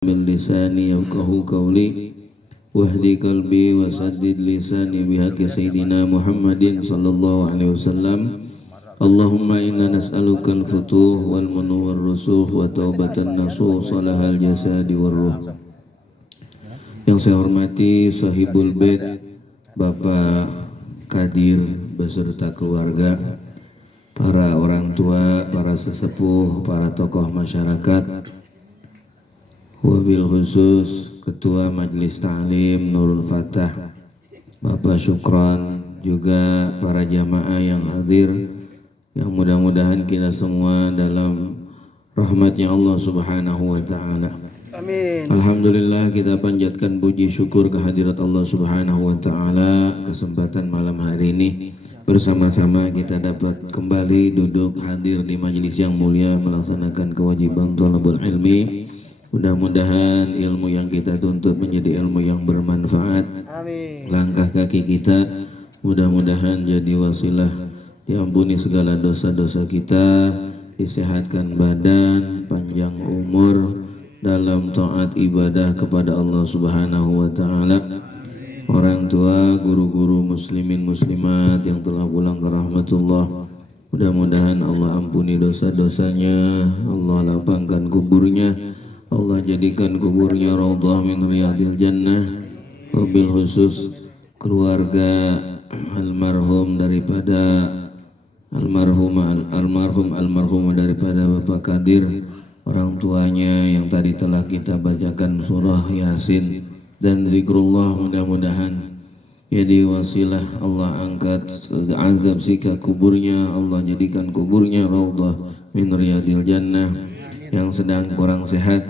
من لساني يفقهوا قولي واهدي قلبي وسدد لساني بحق سيدنا محمد صلى الله عليه وسلم. اللهم إنا نسألك الفتوح والمنو والرسوخ وتوبة النصوح صلاح الجسد والروح. Yang saya hormati Sahibul Bait Bapak Kadir beserta keluarga, para orang tua, para sesepuh, para tokoh masyarakat, wabil khusus Ketua Majelis Ta'lim Nurul Fatah Bapak Syukran, juga para jamaah yang hadir, yang mudah-mudahan kita semua dalam rahmatnya Allah Subhanahu wa Ta'ala. Amin. Alhamdulillah, kita panjatkan puji syukur kehadirat Allah Subhanahu wa Ta'ala. Kesempatan malam hari ini bersama-sama kita dapat kembali duduk hadir di majelis yang mulia melaksanakan kewajiban thalabul ilmi. Mudah-mudahan ilmu yang kita tuntut menjadi ilmu yang bermanfaat. Amin. Langkah kaki kita mudah-mudahan jadi wasilah diampuni segala dosa-dosa kita, disehatkan badan, panjang umur dalam taat ibadah kepada Allah Subhanahu wa Ta'ala. Orang tua, guru-guru muslimin muslimat yang telah pulang ke rahmatullah, mudah-mudahan Allah ampuni dosa-dosanya, Allah lapangkan kuburnya, Allah jadikan kuburnya raudhah min riyadil jannah. Wabil khusus keluarga almarhum daripada almarhum daripada Bapak Kadir, orang tuanya yang tadi telah kita bacakan surah Yasin dan zikrullah, mudah-mudahan jadi wasilah Allah angkat azab siksa kuburnya, Allah jadikan kuburnya raudhah min riyadil jannah. Yang sedang kurang sehat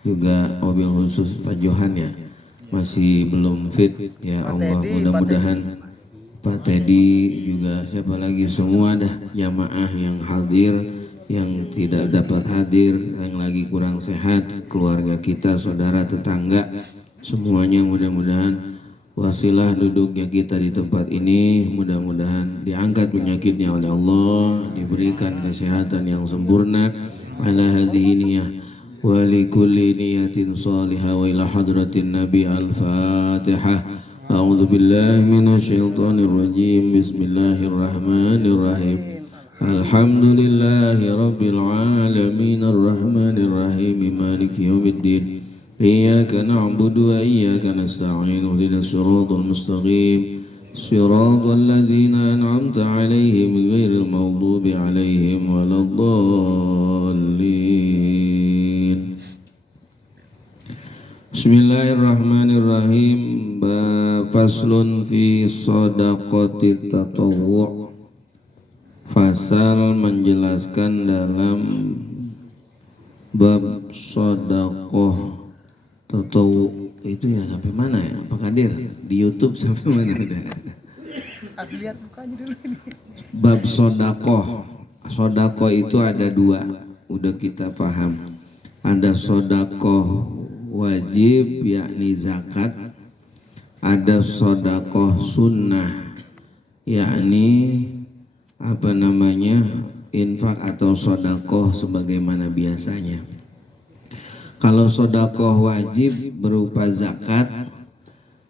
juga mobil khusus Pak Johan ya, masih belum fit ya Allah, mudah-mudahan Pak Teddy juga, siapa lagi, semua dah jamaah yang hadir, yang tidak dapat hadir, yang lagi kurang sehat, keluarga kita, saudara, tetangga, semuanya mudah-mudahan wasilah duduknya kita di tempat ini, mudah-mudahan diangkat penyakitnya oleh Allah, diberikan kesehatan yang sempurna ala hadhihi niyah wa li kulli niyatin salihah wa ila hadratin nabi. Al-Fatihah. A'udzu billahi minasyaitonir rajim. Bismillahirrahmanirrahim. Alhamdulillahi rabbil alamin arrahmanir rahim maliki yaumiddin. Iyyaka na'budu wa iyyaka nasta'in. Ihdinas siratal mustaqim. Siratal ladzina an'amta 'alaihim ghairil maghdubi 'alaihim waladdallin. Bismillahirrahmanirrahim. Faslun fi shadaqatit tatawwu'. Fasal menjelaskan dalam bab sedekah tatawwu. Itu ya sampai mana ya Pak Kadir? Di YouTube sampai mana udah? Lihat mukanya dulu ini. Bab sedekah. Sedekah itu ada dua, udah kita paham. Ada sedekah wajib yakni zakat, ada sedekah sunnah yakni infak atau sedekah sebagaimana biasanya. Kalau sedekah wajib berupa zakat,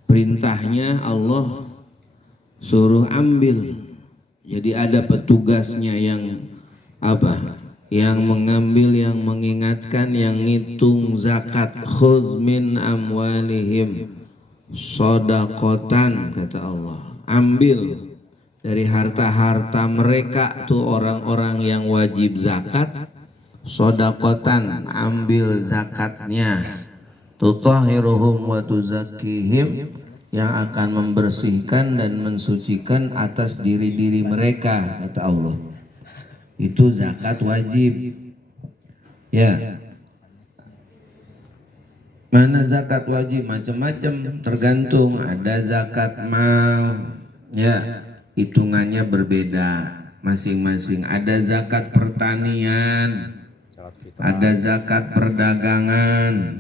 perintahnya Allah suruh ambil. Jadi ada petugasnya yang yang mengambil, yang mengingatkan, yang ngitung zakat. Khudz min amwalihim shadaqatan, kata Allah. Ambil dari harta-harta mereka tuh orang-orang yang wajib zakat. Shadaqatan, ambil zakatnya. Tutahhiruhum wa tuzakkihim, yang akan membersihkan dan mensucikan atas diri-diri mereka, kata Allah. Itu zakat wajib. Ya. Mana zakat wajib? Macam-macam, tergantung. Ada zakat mal, ya, hitungannya berbeda masing-masing. Ada zakat pertanian, ada zakat perdagangan,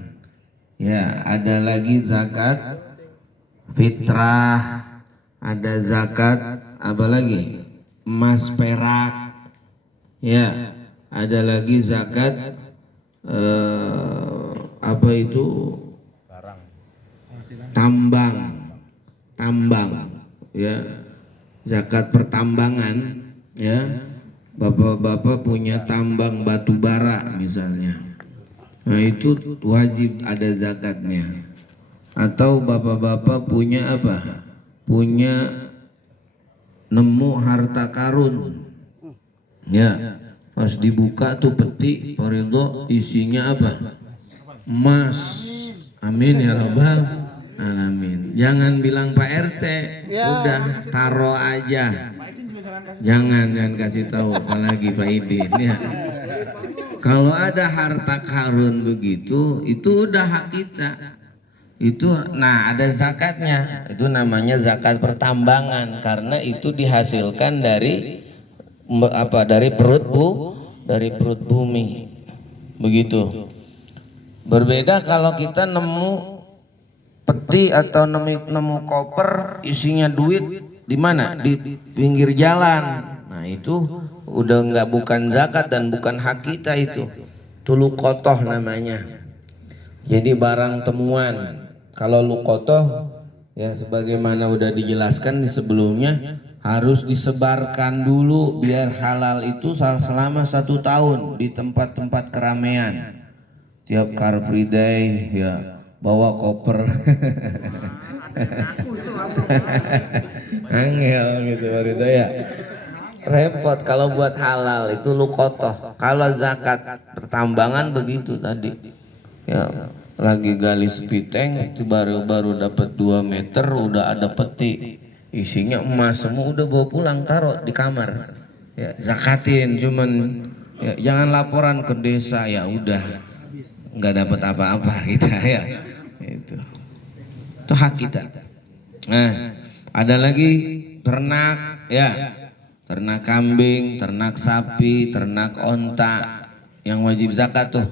ya, ada lagi zakat fitrah, ada zakat apa lagi? Emas perak, ya, ada lagi zakat apa itu tambang ya, zakat pertambangan ya. Bapak-bapak punya tambang batu bara misalnya, nah itu wajib ada zakatnya. Atau bapak-bapak punya apa, punya nemu harta karun ya, pas dibuka tuh peti Pak isinya apa, emas. Amin ya rabbal alamin. Jangan bilang Pak RT, udah taruh aja. Jangan kasih tahu, apalagi Pak Idin ya. Kalau ada harta karun begitu, itu udah hak kita. Itu nah ada zakatnya. Itu namanya zakat pertambangan karena itu dihasilkan dari apa? Dari perut bumi. Begitu. Berbeda kalau kita nemu peti atau nemu koper isinya duit di mana? Di pinggir jalan. Nah itu udah nggak, bukan zakat dan bukan hak kita itu. Itu luqotoh namanya. Jadi barang temuan. Kalau luqotoh ya sebagaimana udah dijelaskan di sebelumnya, harus disebarkan dulu biar halal itu selama 1 tahun di tempat-tempat keramaian. Tiap Car Free Day ya bawa koper. Angel gitu Farida ya. Repot kalau buat halal itu luqotoh. Kalau zakat pertambangan begitu tadi. Ya, lagi gali sepiteng itu baru dapat 2 meter udah ada peti. Isinya emas semua, udah bawa pulang taruh di kamar. Ya, zakatin cuman ya, jangan laporan ke desa, ya udah nggak dapat apa-apa kita ya. Itu hak kita. Nah, ada lagi ternak ya, ternak kambing, ternak sapi, ternak onta yang wajib zakat tuh.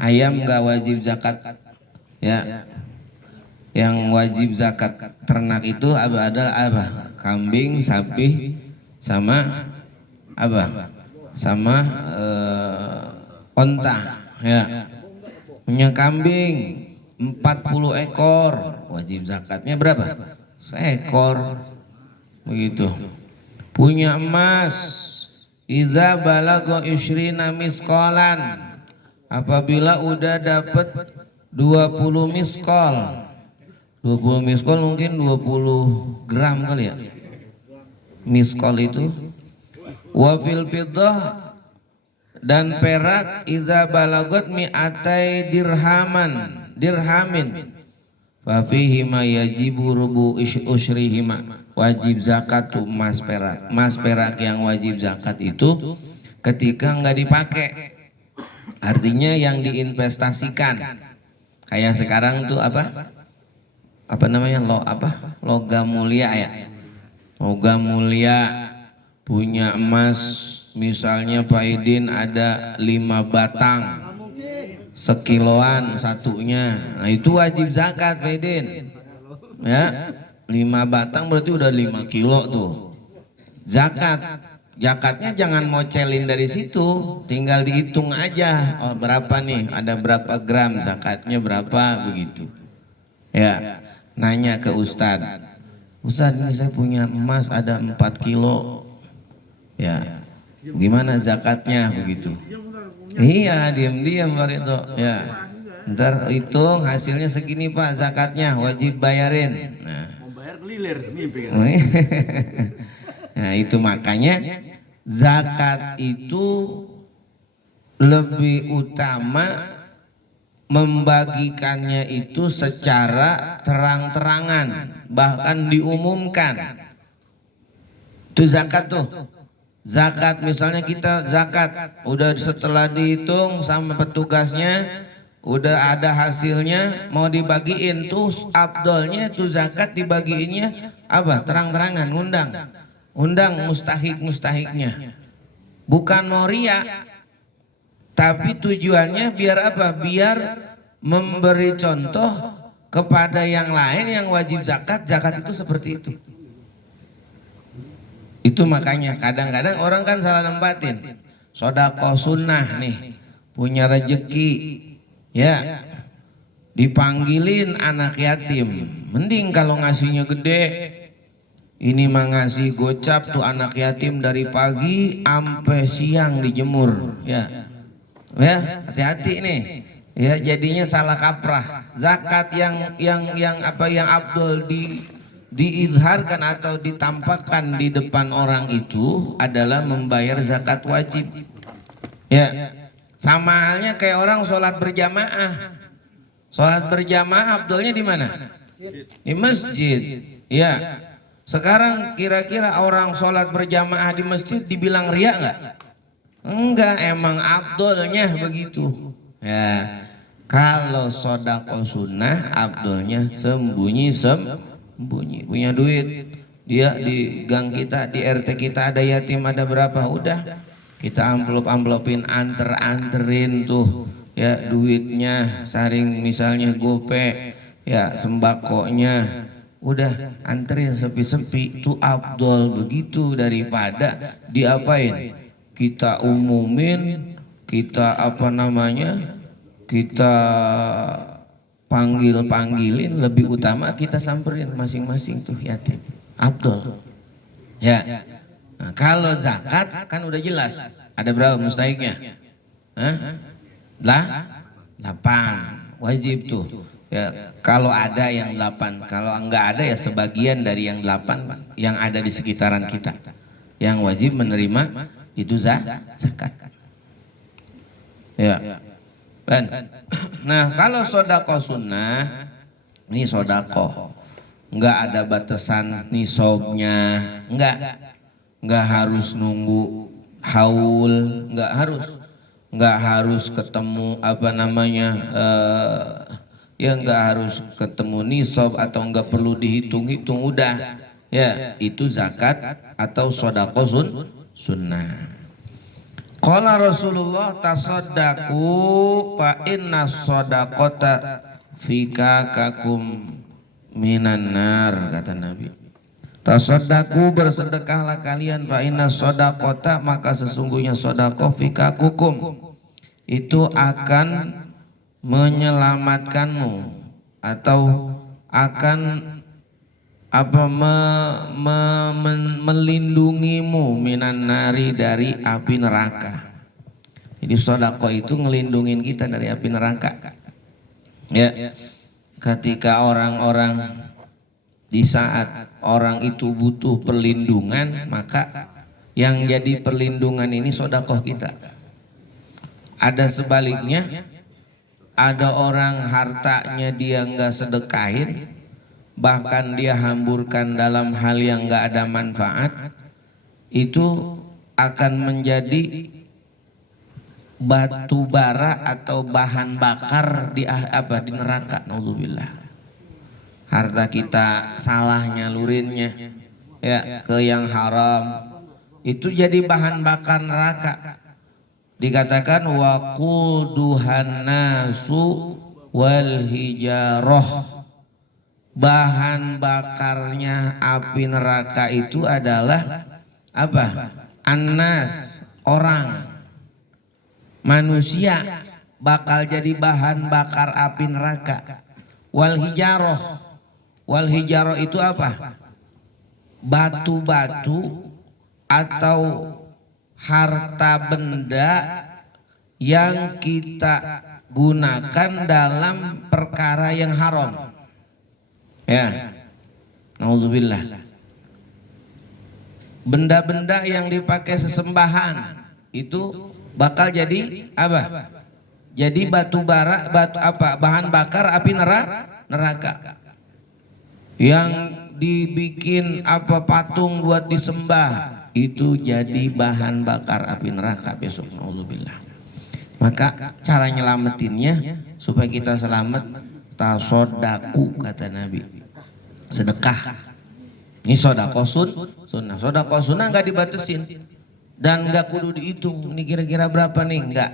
Ayam nggak wajib zakat ya. Yang wajib zakat ternak itu ada apa? Kambing, sapi, sama apa? Sama onta ya. Punya kambing 40 ekor, wajib zakatnya berapa? 1 ekor. Begitu. Punya emas, iza balago isyrina misqalan, apabila udah dapat 20 miskol. 20 miskol mungkin 20 gram kali ya. Miskol itu. Wa fil fiddah, dan perak iza balagot mi'atai dirhamin fa fihi ma yajibu rubu usyrihima, wajib zakat tuh emas perak. Emas perak yang wajib zakat itu ketika nggak dipakai, artinya yang diinvestasikan. Kayak sekarang tuh apa namanya, logam mulia ya. Logam mulia punya emas misalnya Pak Idin ada 5 batang, sekiloan satunya. Nah itu wajib zakat Pak Idin ya. 5 batang berarti udah 5 kilo tuh zakat. Zakatnya jangan mocelin dari situ, tinggal dihitung aja. Oh berapa nih, ada berapa gram, zakatnya berapa, begitu ya. Nanya ke Ustadz, Ustadz ini saya punya emas ada 4 kilo ya, gimana zakatnya, begitu. Iya, diam-diam Pak Rito ya. Ntar hitung hasilnya segini Pak, zakatnya wajib bayarin. Nah, mau bayar kelilir mimpi kan. Nah itu makanya zakat itu lebih utama membagikannya itu secara terang-terangan, bahkan diumumkan. Itu zakat tuh. Zakat misalnya kita zakat udah setelah dihitung sama petugasnya, udah ada hasilnya mau dibagiin tuh, afdolnya tuh zakat dibagiinnya apa? Terang-terangan, undang mustahik-mustahiknya. Bukan mau ria, tapi tujuannya biar apa? Biar memberi contoh kepada yang lain yang wajib zakat, zakat itu seperti itu. Itu makanya kadang-kadang orang kan salah nempatin. Sodaqoh sunnah nih, punya rezeki ya, dipanggilin anak yatim. Mending kalau ngasihnya gede. Ini mah ngasih gocap tuh anak yatim dari pagi sampai siang dijemur, ya. Ya, hati-hati nih. Ya, jadinya salah kaprah. Zakat yang Abdul diizharkan atau ditampakkan di depan orang itu adalah membayar zakat wajib. Ya. Sama halnya kayak orang sholat berjamaah. Sholat berjamaah Abdulnya di mana? Di masjid. Ya. Sekarang kira-kira orang sholat berjamaah di masjid dibilang riya nggak? Enggak, emang Abdulnya begitu. Ya, kalau sodako sunnah Abdulnya sembunyi. Punya duit, dia di gang kita, di RT kita ada yatim ada berapa, udah kita amplopin anterin tuh ya duitnya, saring misalnya gope ya sembakonya, udah anterin sepi-sepi tuh Abdul begitu, daripada diapain kita umumin, kita kita panggilin, lebih utama kita samperin masing-masing tuh yatim Abdul ya. Nah, kalau zakat kan udah jelas ada berapa mustahiknya, 8 wajib tuh. Ya, kalau ada yang 8, kalau enggak ada ya sebagian dari yang 8 yang ada di sekitaran kita yang wajib menerima itu zakat. Ya. Nah, kalau sodako sunnah, ini sodako enggak ada batasan nisabnya, enggak harus nunggu haul, enggak harus ketemu ya nggak harus ketemu nisab atau nggak perlu dihitung-hitung, udah ya itu zakat atau sodako sunnah. Qala Rasulullah tasaddaqu fa inna sodakota fika kakum minan nar, kata Nabi. Tasaddaqu, bersedekahlah kalian, fa inna sodakota, maka sesungguhnya sodako fika kukum itu akan menyelamatkanmu atau akan melindungimu minan nari, dari api neraka. Jadi sodako itu ngelindungin kita dari api neraka. Ya, ketika orang-orang di saat orang itu butuh perlindungan, maka yang jadi perlindungan ini sodako kita. Ada sebaliknya, ada orang hartanya dia nggak sedekahin, bahkan dia hamburkan dalam hal yang nggak ada manfaat, itu akan menjadi batu bara atau bahan bakar di neraka. Naudzubillah. Harta kita salah nyalurinnya ya ke yang haram, itu jadi bahan bakar neraka. Dikatakan waquduhan nasu wal hijarah, bahan bakarnya api neraka itu adalah apa? Annas, orang, manusia bakal jadi bahan bakar api neraka. Wal hijarah itu apa? Batu-batu atau harta benda yang kita gunakan dalam perkara yang haram. Ya, naudzubillah. Benda-benda yang dipakai sesembahan itu bakal jadi apa? Jadi batu bara, bahan bakar api neraka. Yang dibikin patung buat disembah, itu jadi bahan bakar api neraka besok, naudzubillah. Maka cara nyelamatinnya supaya kita selamat, tasodaku, kata Nabi, sedekah. Ini sodako sunnah. Sodako sunnah nggak dibatasin dan nggak kudu dihitung. Ini kira-kira berapa nih? Nggak.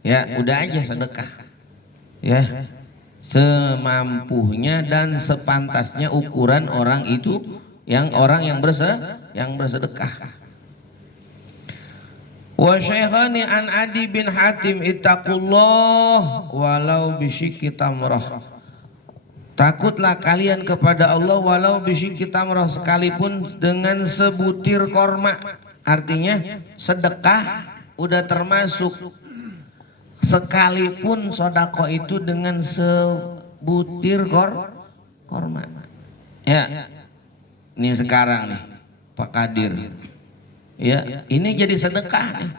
Ya udah aja sedekah. Ya semampunya dan sepantasnya ukuran orang itu, orang yang bersedekah. Wa syaikhani an Adi bin Hatim ittaqullah walau bisyikki tamrah. takutlah kalian kepada Allah walau bisyikki tamrah, sekalipun dengan sebutir korma. Artinya sedekah udah termasuk, sekalipun sodako itu dengan sebutir korma. Ya, ini sekarang nih Pak Kadir, ya ini jadi sedekah nih.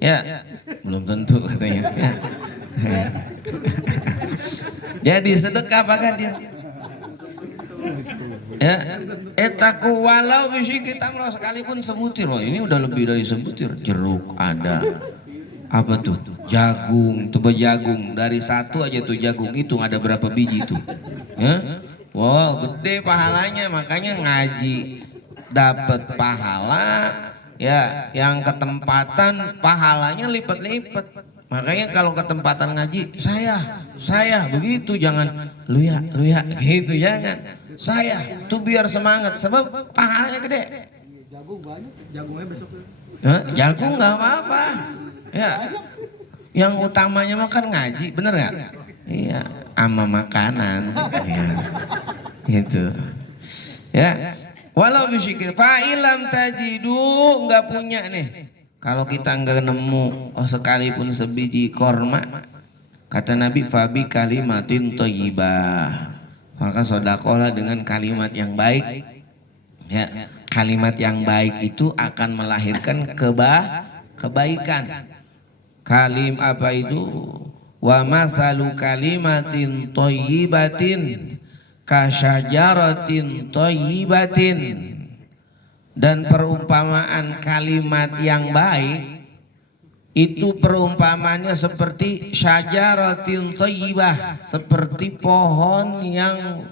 Ya, belum tentu katanya. Ya. Jadi sedekah Pak Kadir. Ya, etaku walau bisyikki tamrah, sekalipun sebutir. Wah, ini udah lebih dari sebutir. Jeruk ada. Apa tuh? Jagung, coba jagung. Dari satu aja tuh jagung, itu ada berapa biji tuh? Ya? Wow, gede pahalanya, makanya ngaji dapat pahala, ya yang ketempatan pahalanya lipat-lipat. Makanya kalau ketempatan ngaji, saya begitu, jangan lu ya gitu, jangan. Saya tuh biar semangat, sebab pahalanya gede. Jagung banyak, jagungnya besok. Jagung nggak apa-apa. Ya, yang utamanya makan ngaji, bener nggak? Iya, sama makanan. Ya, gitu. Ya, walau bisyikir fa'ilam tajidu, nggak punya nih. Kalau kita nggak nemu sekalipun sebiji korma, kata Nabi, fabi kalimatin thayyibah, maka sodakolah dengan kalimat yang baik. Ya, kalimat yang baik itu akan melahirkan kebaikan. Kalim apa itu? Wa masalu kalimatin thayyibatin kasyajaratin thayyibatin, dan perumpamaan kalimat yang baik itu perumpamaannya seperti syajaratin thayyibah, seperti pohon yang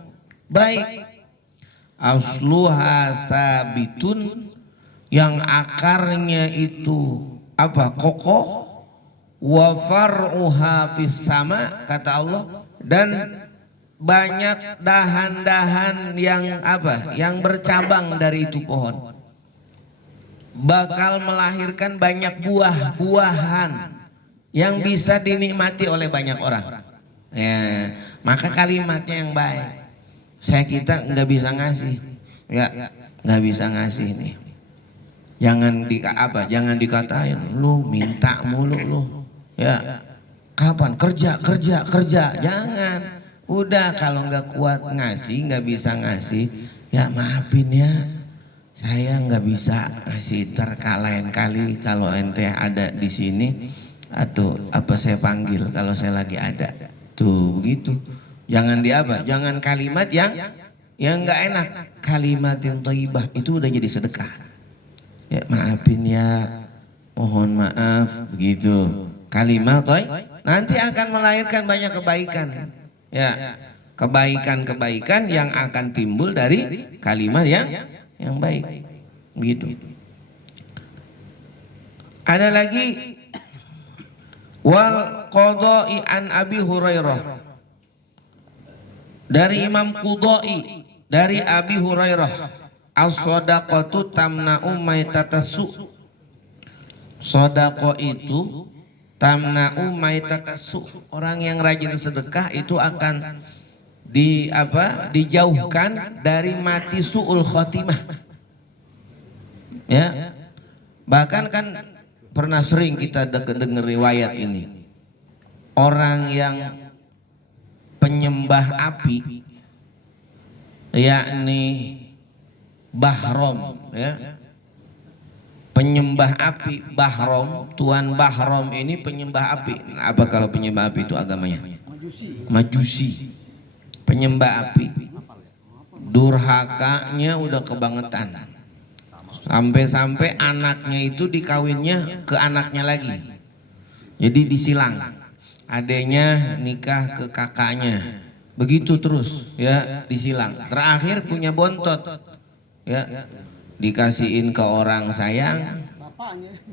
baik. Asluha sabitun, yang akarnya itu apa? Kokoh. Wa far'uha fis sama, kata Allah, dan banyak dahan-dahan yang apa? Yang bercabang dari itu pohon, bakal melahirkan banyak buah-buahan yang bisa dinikmati oleh banyak orang. Ya, maka kalimatnya yang baik. Kita nggak bisa ngasih, ya nggak bisa ngasih nih. Jangan dikatain lu minta mulu lu. Ya, kapan kerja, jangan. Udah, kalau nggak kuat ngasih, nggak bisa ngasih, ya maafin ya, saya nggak bisa ngasih. Lain kali kalau ente ada di sini atau apa saya panggil kalau saya lagi ada. Tuh begitu. Jangan jangan kalimat yang nggak enak. Kalimat yang thayyibah itu udah jadi sedekah. Ya maafin ya, mohon maaf, begitu. Kalimat nanti akan melahirkan banyak kebaikan. Ya, kebaikan yang akan timbul dari kalimat yang baik. Begitu. Ada lagi wal qada'i an Abi Hurairah, dari Imam Qudai dari Abi Hurairah, as-shadaqatu tamna'u maitatasu, sedekah itu tamna'u maitatasu, orang yang rajin sedekah itu akan dijauhkan dari mati su'ul khotimah. Ya, bahkan kan pernah sering kita dengar riwayat ini, orang yang penyembah api, yakni Bahrom, ya, penyembah api Bahrom, Tuan Bahrom ini penyembah api. Apa kalau penyembah api itu agamanya? Majusi. Penyembah api, durhakanya udah kebangetan, sampai-sampai anaknya itu dikawinnya ke anaknya lagi, jadi disilang. Adenya nikah ke kakaknya, begitu terus ya, disilang. Terakhir punya bontot, ya dikasihin ke orang sayang,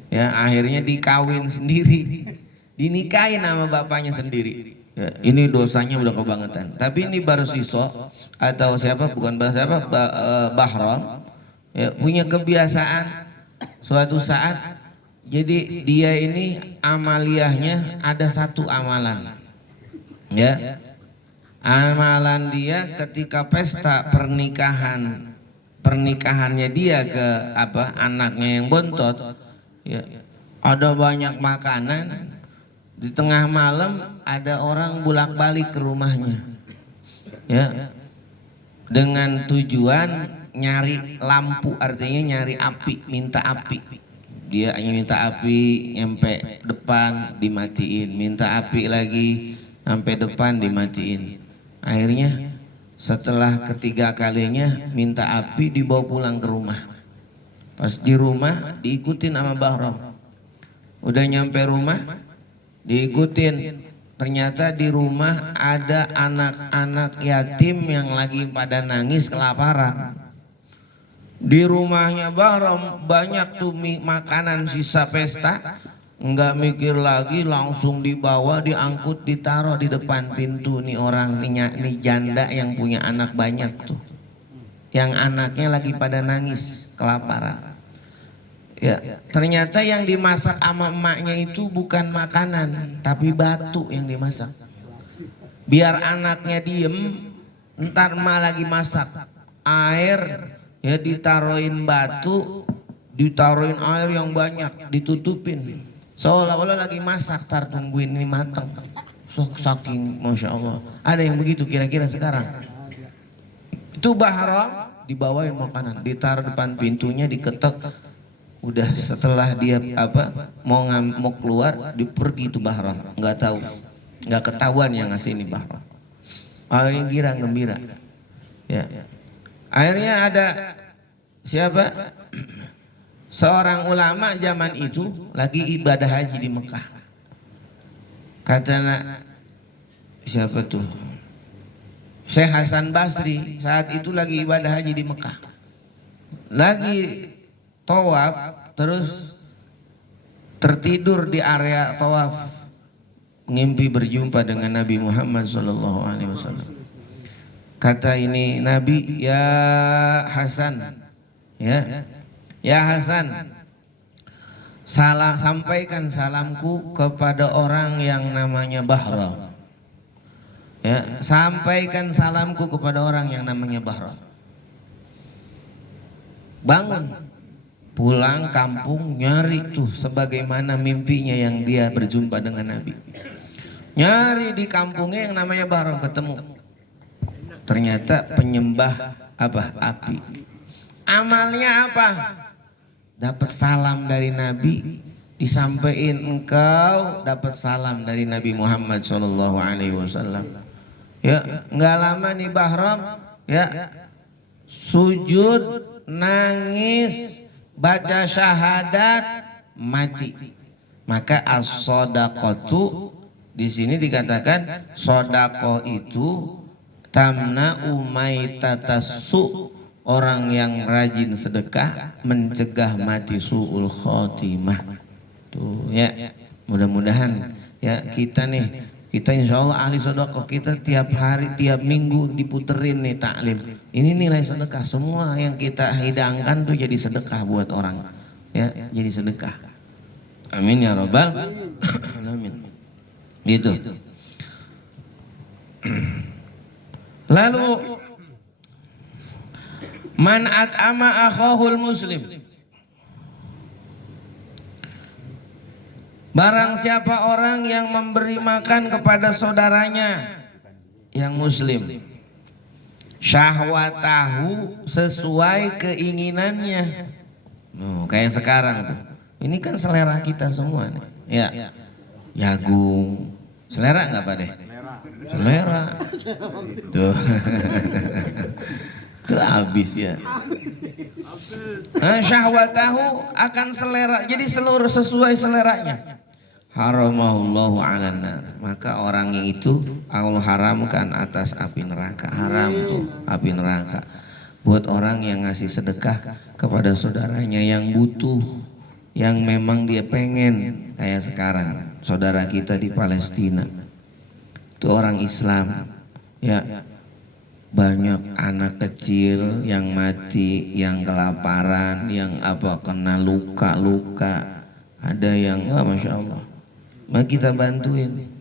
ya akhirnya dikawin sendiri, dinikahin sama bapaknya sendiri. Ya, ini dosanya udah kebangetan. Tapi ini Barsiso atau siapa, bukan siapa, Bahram, ya, punya kebiasaan suatu saat. Jadi dia ini amaliyahnya ada satu amalan, ya, Amalan dia ketika pesta pernikahannya dia ke anaknya yang bontot, ya, ada banyak makanan. Di tengah malam ada orang bolak-balik ke rumahnya, ya, dengan tujuan nyari lampu, artinya nyari api, minta api. Dia minta api nyampe depan dimatiin, minta api lagi sampai depan dimatiin. Akhirnya setelah ketiga kalinya minta api, dibawa pulang ke rumah. Pas di rumah diikutin sama Bahram. Udah nyampe rumah diikutin. Ternyata di rumah ada anak-anak yatim yang lagi pada nangis kelaparan. Di rumahnya Bahram banyak tuh makanan sisa pesta. Enggak mikir lagi, langsung dibawa, diangkut, ditaruh di depan pintu. Nih orang nih janda yang punya anak banyak tuh, yang anaknya lagi pada nangis kelaparan. Ya, ternyata yang dimasak sama emaknya itu bukan makanan, tapi batu yang dimasak. Biar anaknya diem, ntar emak lagi masak air, ya ditaruhin batu, ditaruhin air yang banyak, ditutupin. Seolah-olah lagi masak, tar tungguin ini matang. Saking Masya Allah. Ada yang begitu kira-kira sekarang? Itu Bahram dibawain makanan, ditaruh depan pintunya, diketok. Udah setelah dia mau keluar, dipergi itu Bahram. Nggak tahu, nggak ketahuan yang ngasih ini Bahram. Akhirnya kira gembira. Ya. Akhirnya ada siapa? Seorang ulama zaman itu lagi ibadah haji di Mekah. Katanya siapa tuh? Syekh Hasan Basri saat itu lagi ibadah haji di Mekah. Lagi tawaf, terus tertidur di area tawaf. Ngimpi berjumpa dengan Nabi Muhammad SAW. Kata ini Nabi, ya Hasan, ya Hasan, sampaikan salamku kepada orang yang namanya Bahram. Ya, sampaikan salamku kepada orang yang namanya Bahram. Bangun, pulang kampung, nyari tuh sebagaimana mimpinya yang dia berjumpa dengan Nabi. Nyari di kampungnya yang namanya Bahram, ketemu. Ternyata penyembah api. Amalnya apa? Dapat salam dari Nabi, disampaikan engkau dapat salam dari Nabi Muhammad SAW. Ya, nggak lama nih Bahram, ya, sujud, nangis, baca syahadat, mati. Maka as-sodaqatu di sini dikatakan sodaqo itu tamna umaitatasu. Orang yang rajin sedekah mencegah mati su'ul khotimah. Tuh ya, mudah-mudahan ya kita insya Allah ahli sedekah. Kita tiap hari, tiap minggu diputerin nih taklim. Ini nilai sedekah, semua yang kita hidangkan tuh jadi sedekah buat orang. Ya, jadi sedekah. Amin ya rabbal alamin. Gitu. Lalu man at'ama akhahul muslim, barang siapa orang yang memberi makan kepada saudaranya yang muslim, syahwatahu, sesuai keinginannya. Kayak sekarang tuh, ini kan selera kita semua nih. Ya, jagung, selera nggak Pak Deh? Selera tuh. Itu habis ya. Syahwatahu, akan selera, jadi seluruh sesuai seleranya. Haramahullahu 'alan nar, maka orangnya itu Allah haramkan atas api neraka. Haram tuh api neraka buat orang yang ngasih sedekah kepada saudaranya yang butuh, yang memang dia pengen. Kayak sekarang saudara kita di Palestina itu orang Islam, ya, banyak anak kecil yang mati, yang kelaparan, yang kena luka-luka, ada yang Masya Allah. Maka kita bantuin,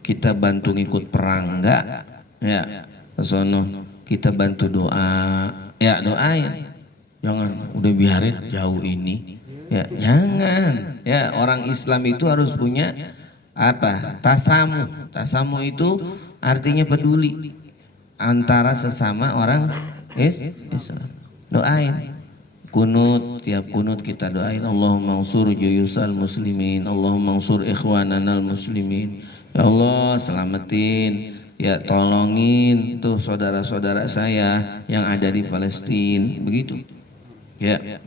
kita bantu ngikut perang enggak, Ya, ke sono kita bantu doa. Ya, doain. Jangan udah biarin jauh ini. Ya, jangan. Ya, orang Islam itu harus punya apa? Tasamu. Tasamu itu artinya peduli antara sesama orang Islam. Doain. Kunut, tiap kunut kita doain Allahumma unsur juyusal muslimin, Allahumma unsur ikhwananal muslimin. Ya Allah, selamatin, ya tolongin tuh saudara-saudara saya yang ada di Palestina, begitu. Ya.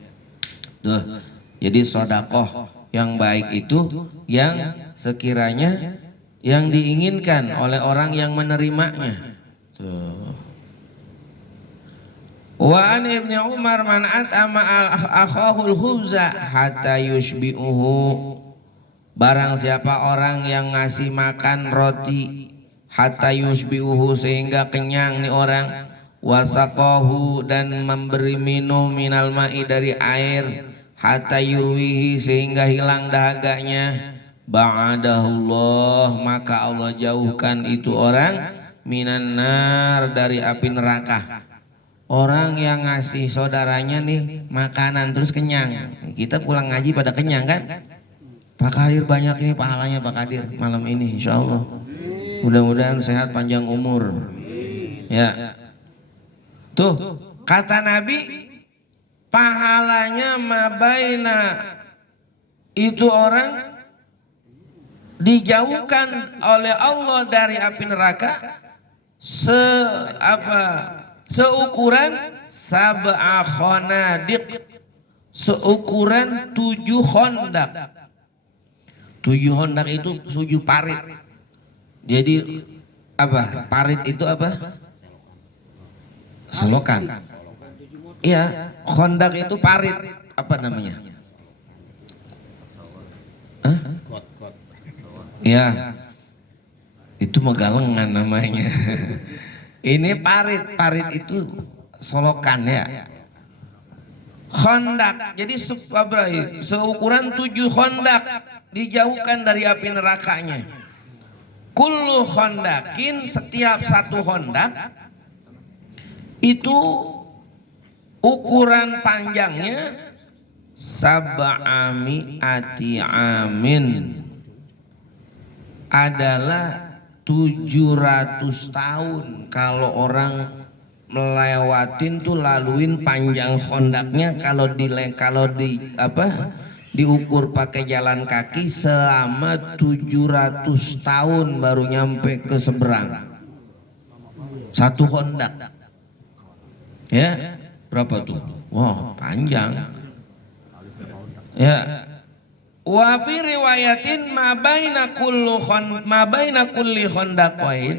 Tuh. Jadi sedekah yang baik itu yang sekiranya yang diinginkan oleh orang yang menerimanya. Tuh. Wa an ibni Umar man at'ama akhahul khubza hatta yushbi'uhu. Barang siapa orang yang ngasih makan roti hatta yushbi'uhu sehingga kenyang nih orang, wasaqahu dan memberi minum minal ma'i dari air, hatta yurwihi sehingga hilang dahaganya, ba'adahullah maka Allah jauhkan itu orang minan nar dari api neraka. Orang yang ngasih saudaranya nih makanan terus kenyang, kita pulang ngaji pada kenyang kan? Pak Kadir banyak ini pahalanya Pak Kadir malam ini insya Allah. Mudah-mudahan sehat panjang umur. Ya. Tuh kata Nabi pahalanya mabaina itu orang dijauhkan oleh Allah dari api neraka seukuran sab'a khonadiq, seukuran 7 hondak. 7 hondak itu 7 parit. Jadi apa? Parit itu apa? Selokan. Iya, hondak itu parit. Apa namanya? Hah? Iya. Itu megalengan namanya. Ini parit, parit itu solokan ya. Hondak, jadi seukuran 7 hondak dijauhkan dari api nerakanya. Kullu hondakin, setiap satu hondak itu ukuran panjangnya sab'ami ati amin, adalah 700 tahun. Kalau orang melewatin tuh laluin panjang hondaknya, kalau diukur pakai jalan kaki selama 700 tahun baru nyampe ke seberang. Satu hondak. Ya, berapa tuh? Wah, panjang. Ya. Wa fi riwayatin ma baina kulli khondaqain,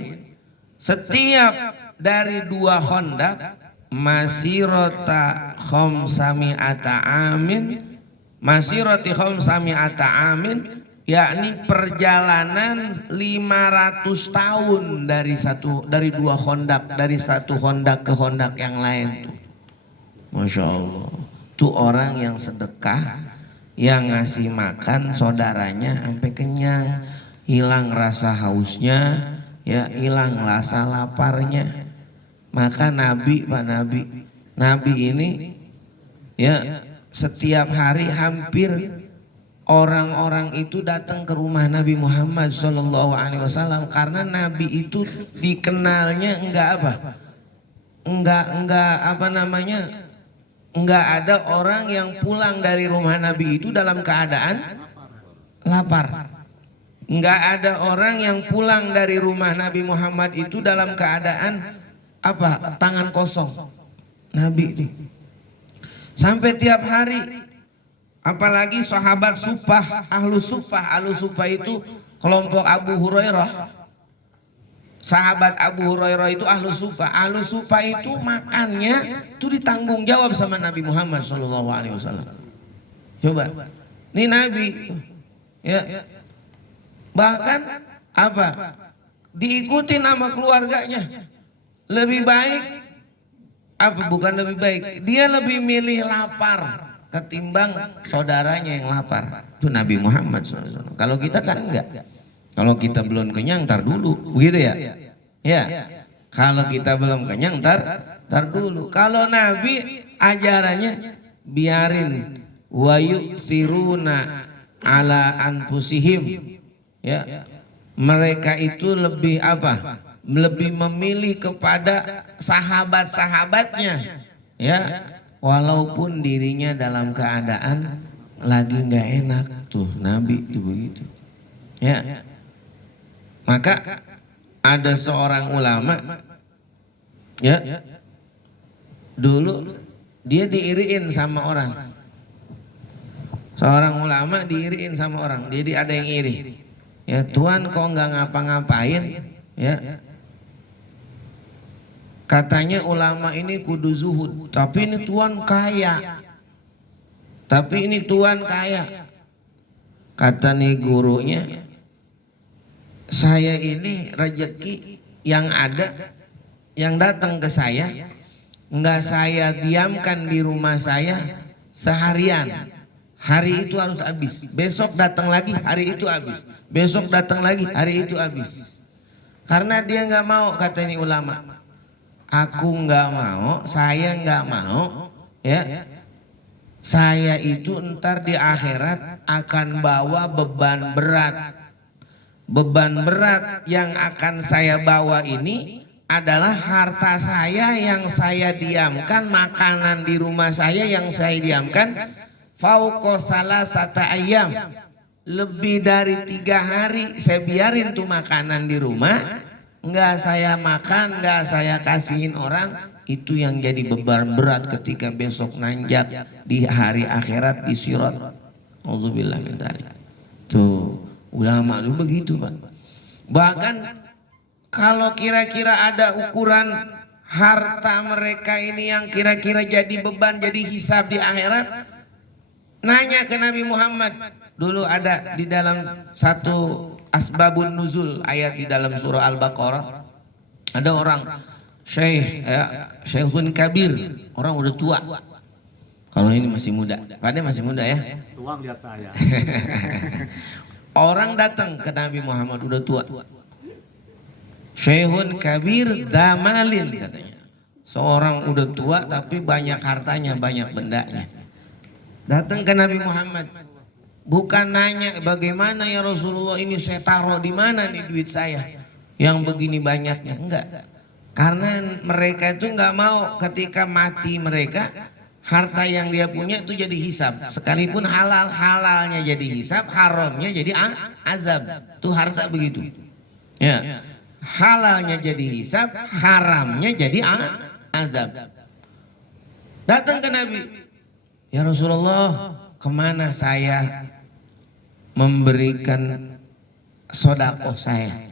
setiap dari 2 hondak masirata khamsami'ata amin, masirati khamsami'ata amin, yakni perjalanan 500 tahun dari 2 hondak, dari satu hondak ke hondak yang lain tuh. Masya Allah. Tuh orang yang sedekah, yang ngasih makan saudaranya sampai kenyang, hilang rasa hausnya, ya hilang rasa laparnya. Maka Pak Nabi ini ya setiap hari hampir orang-orang itu datang ke rumah Nabi Muhammad SAW, karena Nabi itu dikenalnya enggak ada orang yang pulang dari rumah Nabi itu dalam keadaan lapar. Enggak ada orang yang pulang dari rumah Nabi Muhammad itu dalam keadaan tangan kosong. Nabi ini sampai tiap hari, apalagi sahabat Suffah, ahlu Suffah itu kelompok Abu Hurairah. Sahabat Abu Hurairah itu ahlu Suffah. Ahlu Suffah itu makannya itu ditanggung jawab sama Nabi Muhammad SAW. Coba, ini Nabi, ya, bahkan diikuti nama keluarganya. Lebih baik bukan lebih baik, dia lebih milih lapar ketimbang saudaranya yang lapar. Itu Nabi Muhammad SAW. Kalau kita kan enggak. Kalau kita belum kenyang, ntar dulu, begitu ya? Ya. Kalau kita belum kenyang, ntar dulu. Kalau Nabi ajarannya biarin, wa yu'thiruna ala anfusihim, ya. Mereka itu lebih apa? Lebih memilih kepada sahabat-sahabatnya, ya. Walaupun dirinya dalam keadaan lagi nggak enak. Tuh Nabi itu begitu, ya. Maka ada seorang ulama, ya, dulu dia diiriin sama orang. Seorang ulama diiriin sama orang, jadi ada yang iri. Ya, Tuhan kok nggak ngapa-ngapain, ya. Katanya ulama ini kudu zuhud, tapi ini Tuhan kaya. Tapi ini Tuhan kaya. Kata nih gurunya, saya ini rezeki yang ada, yang datang ke saya, nggak saya diamkan di rumah saya seharian. Hari itu harus habis. Besok datang lagi, hari itu habis. Besok datang lagi, hari itu habis. Karena dia nggak mau, kata ini ulama. Aku nggak mau, saya nggak mau, ya. Saya itu ntar di akhirat akan bawa beban berat. Beban berat yang akan saya bawa ini adalah harta saya yang saya diamkan, makanan di rumah saya yang saya diamkan, fauqa salasata ayyam, lebih dari 3 hari saya biarin tuh makanan di rumah, nggak saya makan, nggak saya kasihin orang. Itu yang jadi beban berat ketika besok nanjak di hari akhirat di sirat. Auzubillah min dzalik. Tuh ulama itu begitu, Pak. Bahkan kalau kira-kira ada ukuran harta mereka ini yang kira-kira jadi beban, jadi hisab di akhirat, nanya ke Nabi Muhammad. Dulu ada di dalam satu asbabun nuzul ayat di dalam surah Al-Baqarah, ada orang syekh, ya, syekhun kabir, orang udah tua. Kalau ini masih muda, Pak masih muda ya. Tuang lihat saya. Orang datang ke Nabi Muhammad udah tua. Syekhun kabir damalin katanya. Seorang udah tua tapi banyak hartanya, banyak bendanya. Datang ke Nabi Muhammad. Bukan nanya bagaimana ya Rasulullah, ini saya taruh di mana nih duit saya yang begini banyaknya. Enggak. Karena mereka itu nggak mau ketika mati mereka harta yang dia punya itu jadi hisab. Sekalipun halalnya jadi hisab, haramnya jadi azab. Itu harta begitu. Ya. Halalnya jadi hisab, haramnya jadi azab. Datang ke Nabi, ya Rasulullah, kemana saya memberikan sodakoh saya?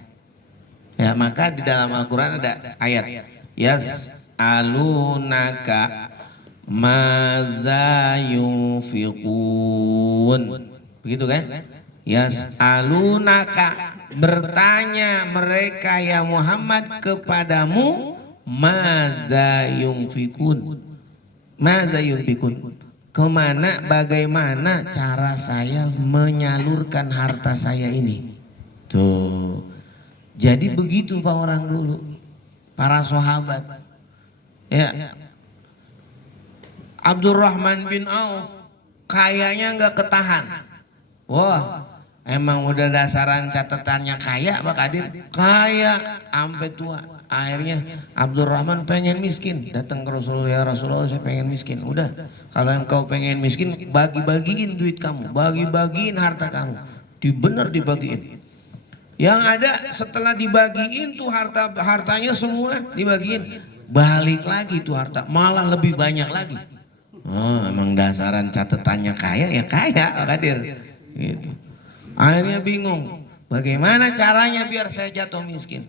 Ya, maka di dalam Al-Quran ada ayat yas'alunaka madza yunfiqun, begitu kan? Yas'alunaka, bertanya mereka ya Muhammad kepadamu, madza yunfiqun, madza yunfiqun, kemana, bagaimana cara saya menyalurkan harta saya ini. Tuh. Jadi begitu Pak orang dulu, para sahabat. Ya, Abdurrahman bin Auf kayanya nggak ketahan. Wah, emang udah dasaran catatannya kaya Pak Kadir, kaya sampai tua. Akhirnya Abdurrahman pengen miskin, datang ke Rasulullah, ya Rasulullah saya pengen miskin. Udah, kalau engkau pengen miskin, bagi-bagiin duit kamu, bagi-bagiin harta kamu, bener dibagiin. Yang ada setelah dibagiin tuh hartanya semua dibagiin, balik lagi tuh harta malah lebih banyak lagi. Oh, emang dasaran catatannya kaya ya kaya Pak Kadir gitu. Akhirnya bingung, bagaimana caranya biar saya jatuh miskin.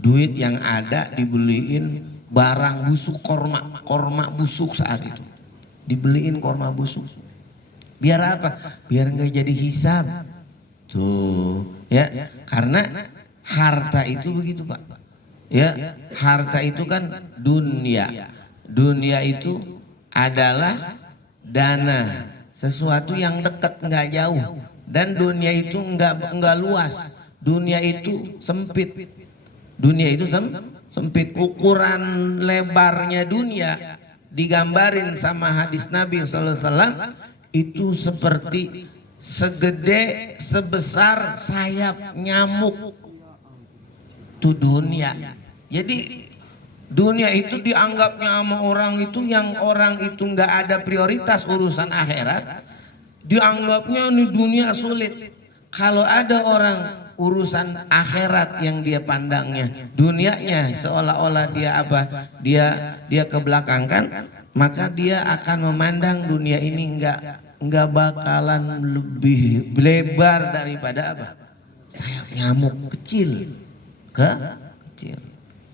Duit yang ada dibeliin barang busuk, korma busuk saat itu, dibeliin korma busuk. Biar apa? Biar nggak jadi hisab. Tuh, ya, karena harta itu begitu Pak. Ya, harta itu kan dunia. Dunia itu adalah dana, sesuatu yang dekat nggak jauh. Dan dunia itu nggak luas. Dunia itu sempit. Dunia itu sempit. Ukuran lebarnya dunia digambarin sama hadis Nabi sallallahu alaihi wasallam itu seperti segede sebesar sayap nyamuk. Itu dunia. Jadi dunia itu dianggapnya sama orang itu, yang orang itu nggak ada prioritas urusan akhirat, dianggapnya ini dunia sulit. Kalau ada orang urusan akhirat yang dia pandangnya, dunianya seolah-olah dia apa? Dia kebelakangkan, maka dia akan memandang dunia ini nggak bakalan lebih lebar daripada apa? Sayap nyamuk kecil, kecil.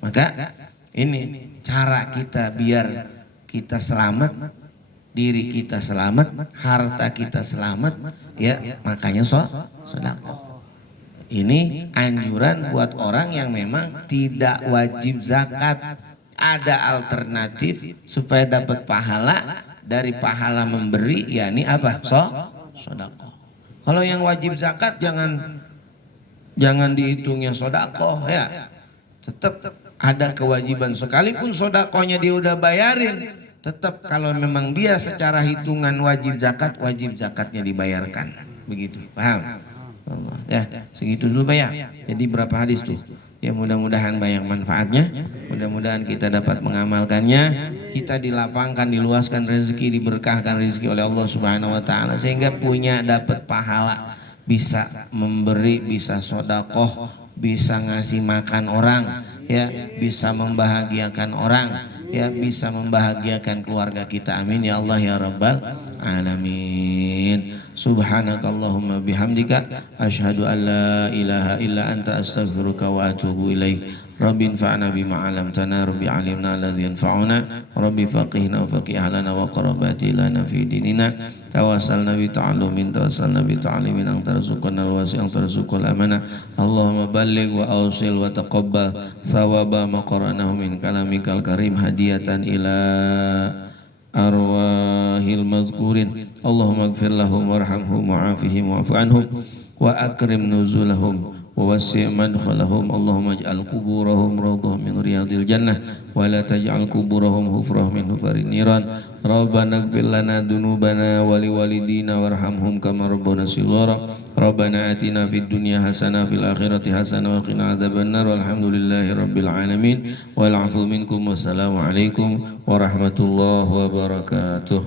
Maka ini cara kita biar kita selamat, diri kita selamat, harta kita selamat, ya makanya sedekah. Ini anjuran buat orang yang memang tidak wajib zakat. Ada alternatif supaya dapat pahala, dari pahala memberi, yakni apa? Sedekah. Kalau yang wajib zakat jangan dihitungnya sedekah ya. Tetap ada kewajiban, sekalipun sedekahnya dia udah bayarin, tetap kalau memang dia secara hitungan wajib zakatnya dibayarkan. Begitu, paham? Ya, segitu dulu Pak ya. Jadi berapa hadis tuh? Ya mudah-mudahan banyak manfaatnya, mudah-mudahan kita dapat mengamalkannya, kita dilapangkan, diluaskan rezeki, diberkahkan rezeki oleh Allah Subhanahu wa taala, sehingga punya dapat pahala, bisa memberi, bisa sedekah, bisa ngasih makan orang, ya bisa membahagiakan orang, ya bisa membahagiakan keluarga kita. Amin ya Allah ya rabbal alamin. Subhanakallahumma bihamdika asyhadu an la ilaha illa anta astaghfiruka wa atubu ilaik. Rabbi anfa'na bima 'allamtana, rabbi 'allimna alladhi yanfa'una, rabbi faqihna wa faqih ahlana wa qarabati lana fi dinina. Tawassalna bi ta'allumin, tawassalna bi ta'limin, anta tarzuqna al-wasi', anta tarzuqul amana. Allahumma balligh wa awsil wa taqabbal thawaba ma qara'nahu min kalamikal karim hadiyatan ila arwahil mazkurin. Allahumma ighfir lahum warhamhum wa'afihim wa'fu anhum wa akrim nuzulahum wa wasi' madkhalahum. Allahumma ij'al quburahum rawdah min riyadil jannah wa la taj'al quburahum hufrah min hufarin niran. Rabbana ighfir lana dunubana wa liwalidina warhamhum kama rabbana shighara. Rabbana atina fid dunya hasanah fil akhirati hasanah wa qina adzabannar. Walhamdulillahi rabbil alamin. Wal 'afu minkum wassalamu alaikum warahmatullahi wabarakatuh.